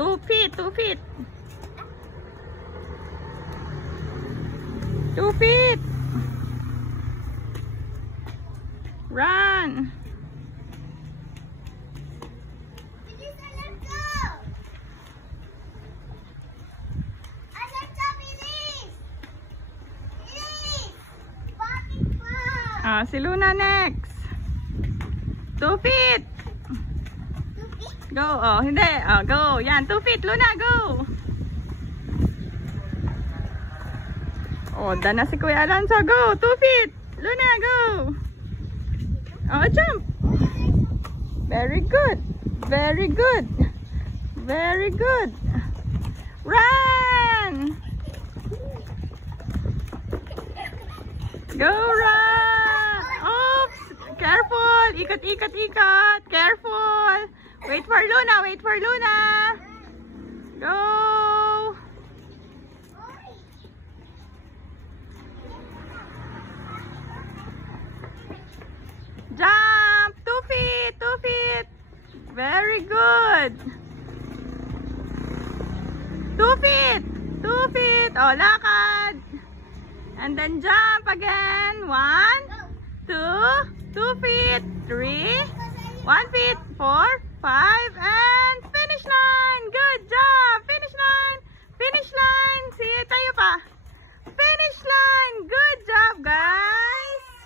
2 feet, 2 feet. 2 feet. Run. Si Luna next. 2 feet. Go. Oh, hindi. Oh, go. Yan, 2 feet. Luna, go. Oh, done na si Kuya Alonso. Go. 2 feet. Luna, go. Oh, jump. Very good. Very good. Very good. Run. Go, run. Oops. Careful. Ikot, ikot, ikot. Careful. Wait for Luna. Wait for Luna. Go. Jump. 2 feet. 2 feet. Very good. 2 feet. 2 feet. Oh, lakad. And then jump again. 1, 2, 2 feet. 3, 1 feet. 4, 5, and finish line. Good job. Finish line. Finish line. See, tayo pa. Finish line. Good job, guys.